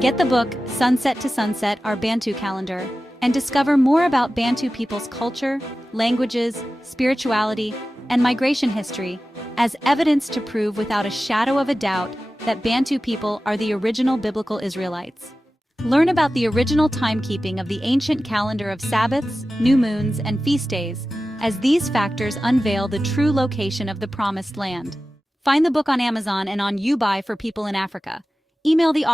Get the book Sunset to Sunset, Our Bantu Calendar, and discover more about Bantu people's culture, languages, spirituality, and migration history as evidence to prove without a shadow of a doubt that Bantu people are the original biblical Israelites. Learn about the original timekeeping of the ancient calendar of Sabbaths, new moons, and feast days, as these factors unveil the true location of the Promised Land. Find the book on Amazon and on YouBuy for people in Africa. Email the author